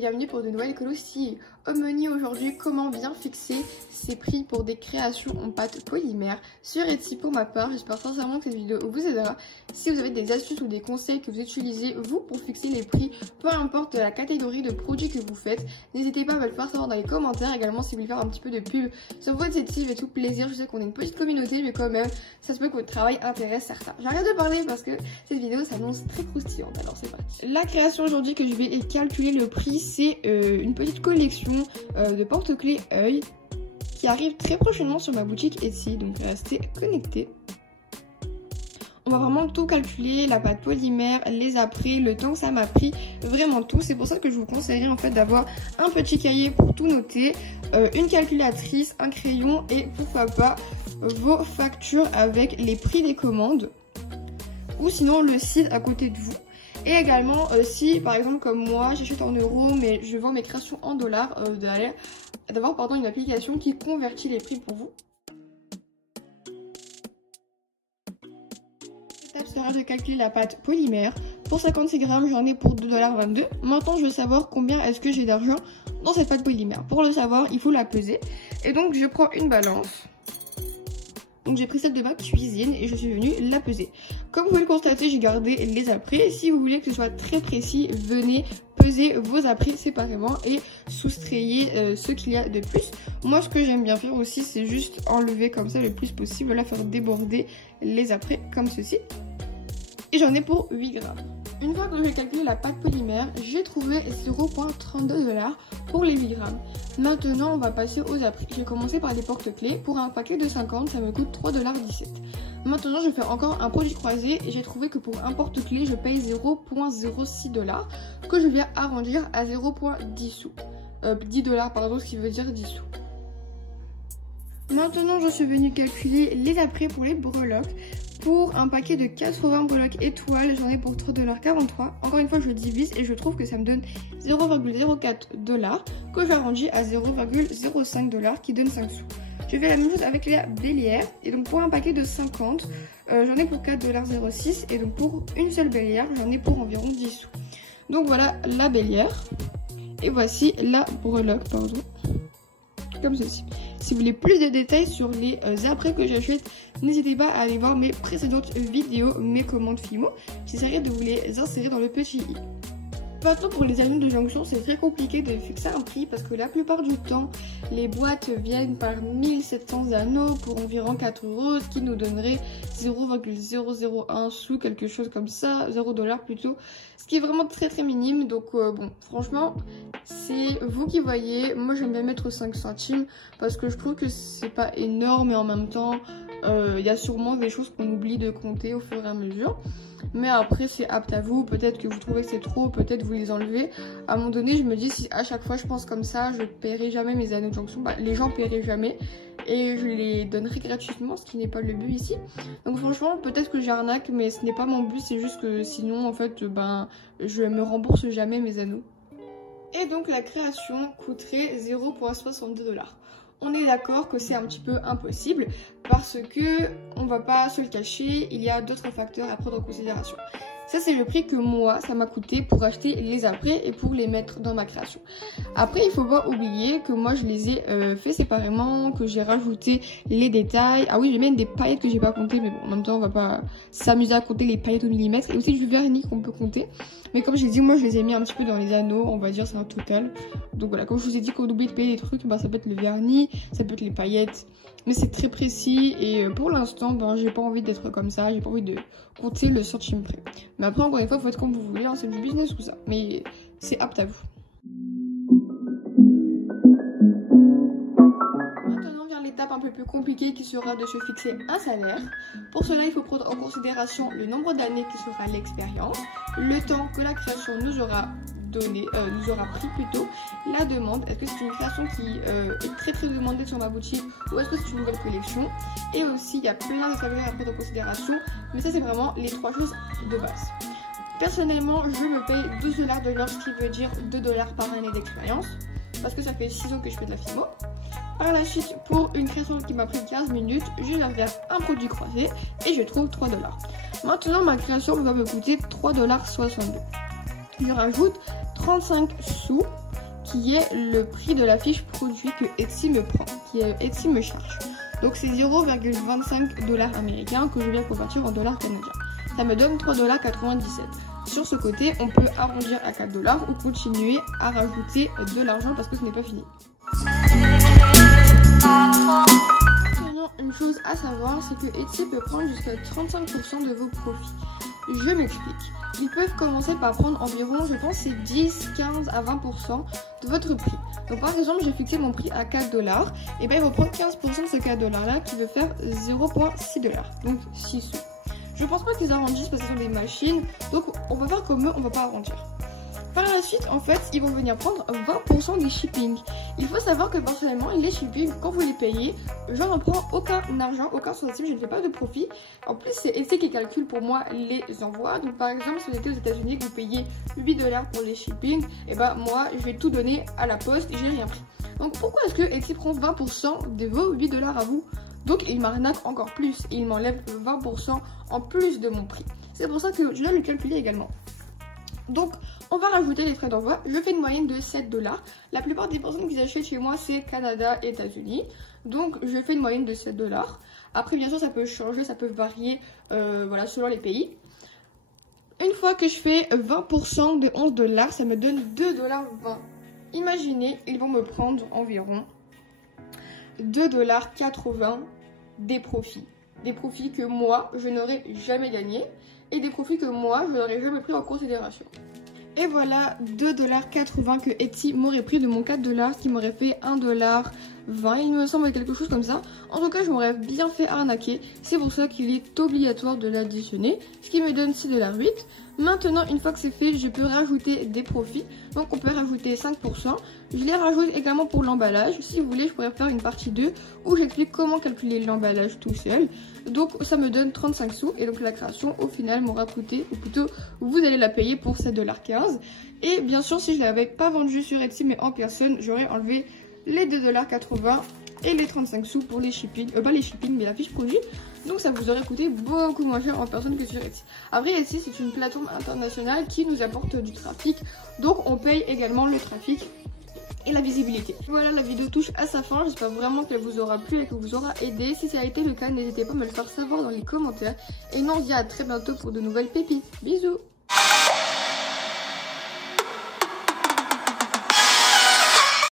Bienvenue pour de nouvelles colos. Si au menu aujourd'hui, comment bien fixer ses prix pour des créations en pâte polymère sur Etsy pour ma part. J'espère sincèrement que cette vidéo vous aidera. Si vous avez des astuces ou des conseils que vous utilisez vous pour fixer les prix, peu importe la catégorie de produits que vous faites, n'hésitez pas à me le faire savoir dans les commentaires. Également, si vous voulez faire un petit peu de pub sur votre Etsy, j'ai tout plaisir. Je sais qu'on est une petite communauté, mais quand même, ça se peut que votre travail intéresse certains. J'arrête de parler parce que cette vidéo s'annonce très croustillante. Alors c'est parti. La création aujourd'hui que je vais calculer le prix, c'est une petite collection de porte-clés œil qui arrive très prochainement sur ma boutique Etsy, donc restez connectés. On va vraiment tout calculer, la pâte polymère, les après, le temps que ça m'a pris, vraiment tout. C'est pour ça que je vous conseillerais en fait d'avoir un petit cahier pour tout noter, une calculatrice, un crayon et pourquoi pas vos factures avec les prix des commandes ou sinon le site à côté de vous. Et également, si par exemple comme moi, j'achète en euros mais je vends mes créations en dollars, d'avoir une application qui convertit les prix pour vous. L'étape sera de calculer la pâte polymère. Pour 56 grammes, j'en ai pour 2,22 $. Maintenant, je veux savoir combien est-ce que j'ai d'argent dans cette pâte polymère. Pour le savoir, il faut la peser. Et donc, je prends une balance. Donc j'ai pris celle de ma cuisine et je suis venue la peser. Comme vous pouvez le constater, j'ai gardé les après. Si vous voulez que ce soit très précis, venez peser vos après séparément et soustrayez ce qu'il y a de plus. Moi, ce que j'aime bien faire aussi, c'est juste enlever comme ça le plus possible, là faire déborder les après comme ceci. Et j'en ai pour 8 grammes. Une fois que j'ai calculé la pâte polymère, j'ai trouvé 0,32 $ pour les 8 grammes. Maintenant, on va passer aux après. J'ai commencé par des porte-clés. Pour un paquet de 50, ça me coûte 3,17 $. Maintenant, je fais encore un produit croisé et j'ai trouvé que pour un porte-clés, je paye 0,06 $ que je viens arrondir à 0,10 sous. 10 $, pardon, ce qui veut dire 10 sous. Maintenant, je suis venue calculer les après pour les breloques. Pour un paquet de 80 breloques étoiles, j'en ai pour 3,43 $. Encore une fois, je divise et je trouve que ça me donne 0,04 $ que j'arrondis à 0,05 $ qui donne 5 sous. Je fais la même chose avec les bélières. Et donc pour un paquet de 50, j'en ai pour 4,06 $ et donc pour une seule bélière, j'en ai pour environ 10 sous. Donc voilà la bélière. Et voici la breloque, pardon. Comme ceci. Si vous voulez plus de détails sur les après que j'achète, n'hésitez pas à aller voir mes précédentes vidéos, mes commandes Fimo. J'essaierai de vous les insérer dans le petit i. Maintenant pour les anneaux de jonction, c'est très compliqué de fixer un prix parce que la plupart du temps, les boîtes viennent par 1700 anneaux pour environ 4 €, ce qui nous donnerait 0,001 sous, quelque chose comme ça, 0 $ plutôt. Ce qui est vraiment très minime, donc bon, franchement, c'est vous qui voyez. Moi j'aime bien mettre 5 centimes parce que je trouve que c'est pas énorme et en même temps, il y a sûrement des choses qu'on oublie de compter au fur et à mesure. Mais après c'est apte à vous, peut-être que vous trouvez que c'est trop, peut-être vous les enlevez. À un moment donné je me dis si à chaque fois je pense comme ça, je paierai jamais mes anneaux de jonction, les gens paieraient jamais et je les donnerai gratuitement, ce qui n'est pas le but ici. Donc franchement peut-être que j'arnaque mais ce n'est pas mon but, c'est juste que sinon en fait je me rembourse jamais mes anneaux. Et donc la création coûterait 0,62 $. On est d'accord que c'est un petit peu impossible parce que on va pas se le cacher, il y a d'autres facteurs à prendre en considération. Ça c'est le prix que moi ça m'a coûté pour acheter les après et pour les mettre dans ma création. Après il faut pas oublier que moi je les ai fait séparément, que j'ai rajouté les détails. Ah oui j'ai même des paillettes que j'ai pas comptées, mais bon en même temps on va pas s'amuser à compter les paillettes au millimètre. Et aussi du vernis qu'on peut compter. Mais comme j'ai dit moi je les ai mis un petit peu dans les anneaux, on va dire c'est un total. Donc voilà, comme je vous ai dit qu'on oublie de payer les trucs, ça peut être le vernis, ça peut être les paillettes. Mais c'est très précis et pour l'instant j'ai pas envie d'être comme ça, j'ai pas envie de compter le centime près. Mais après encore une fois il faut être comme vous voulez, hein, c'est du business tout ça, mais c'est apte à vous. Maintenant vient l'étape un peu plus compliquée qui sera de se fixer un salaire. Pour cela il faut prendre en considération le nombre d'années qui sera l'expérience, le temps que la création nous aura pris plutôt, la demande, est-ce que c'est une création qui est très demandée sur ma boutique ou est-ce que c'est une nouvelle collection, et aussi il y a plein de facteurs à prendre en considération, mais ça c'est vraiment les 3 choses de base. Personnellement je me paye 12 $ de l'heure, ce qui veut dire 2 $ par année d'expérience. parce que ça fait 6 ans que je fais de la Fimo. Par la suite, pour une création qui m'a pris 15 minutes, je viens vers un produit croisé et je trouve 3 $. Maintenant, ma création va me coûter 3,62 $. Je rajoute 35 sous qui est le prix de la fiche produit que Etsy me prend, Etsy me charge. Donc c'est 0,25 $ américains que je viens convertir en dollars canadiens. Ça me donne 3,97 $. Sur ce côté, on peut arrondir à 4 $ ou continuer à rajouter de l'argent parce que ce n'est pas fini. Maintenant, une chose à savoir, c'est que Etsy peut prendre jusqu'à 35% de vos profits. Je m'explique. Ils peuvent commencer par prendre environ, je pense, c'est 10, 15 à 20% de votre prix. Donc par exemple, j'ai fixé mon prix à 4 $, et bien ils vont prendre 15% de ce 4 $ là qui veut faire 0,6 $, donc 6 sous. Je pense pas qu'ils arrondissent parce que ce sont des machines, donc on va faire comme eux, on va pas arrondir. Par la suite, en fait, ils vont venir prendre 20% des shipping. Il faut savoir que personnellement, les shipping, quand vous les payez, je n'en prends aucun argent, aucun centime, je ne fais pas de profit. En plus, c'est Etsy qui calcule pour moi les envois. Donc par exemple, si vous êtes aux États-Unis, que vous payez 8 $ pour les shipping, et ben moi, je vais tout donner à la poste et j'ai rien pris. Donc pourquoi est-ce que Etsy prend 20% de vos 8 $ à vous? Donc il m'arnaque encore plus, il m'enlève 20% en plus de mon prix. C'est pour ça que je dois le calculer également. Donc, on va rajouter les frais d'envoi. Je fais une moyenne de 7 $. La plupart des personnes qui achètent chez moi, c'est Canada et États-Unis. Donc, je fais une moyenne de 7 $. Après, bien sûr, ça peut changer, ça peut varier voilà, selon les pays. Une fois que je fais 20% de 11 $, ça me donne 2,20 $. Imaginez, ils vont me prendre environ 2,80 $ des profits. Des profits que moi, je n'aurais jamais gagnés. Et des profits que moi, je n'aurais jamais pris en considération. Et voilà 2,80 $ que Etsy m'aurait pris de mon 4 $, qui m'aurait fait 1,20 $, il me semble, quelque chose comme ça. En tout cas, je m'aurais bien fait arnaquer. C'est pour ça qu'il est obligatoire de l'additionner, ce qui me donne 6,08 $. Maintenant, une fois que c'est fait, je peux rajouter des profits. Donc, on peut rajouter 5%. Je les rajoute également pour l'emballage. Si vous voulez, je pourrais faire une partie 2 où j'explique comment calculer l'emballage tout seul. Donc, ça me donne 35 sous. Et donc, la création, au final, m'aura coûté, ou plutôt, vous allez la payer pour 7,15 $. Et bien sûr, si je ne l'avais pas vendu sur Etsy, mais en personne, j'aurais enlevé les 2,80 $ et les 35 sous pour les shipping. Pas les shipping, mais la fiche produit. Donc ça vous aurait coûté beaucoup moins cher en personne que sur Etsy. Après, Etsy, c'est une plateforme internationale qui nous apporte du trafic. Donc on paye également le trafic et la visibilité. Voilà, la vidéo touche à sa fin. J'espère vraiment qu'elle vous aura plu et qu'elle vous aura aidé. Si ça a été le cas, n'hésitez pas à me le faire savoir dans les commentaires. Et nous on se dit à très bientôt pour de nouvelles pépites. Bisous!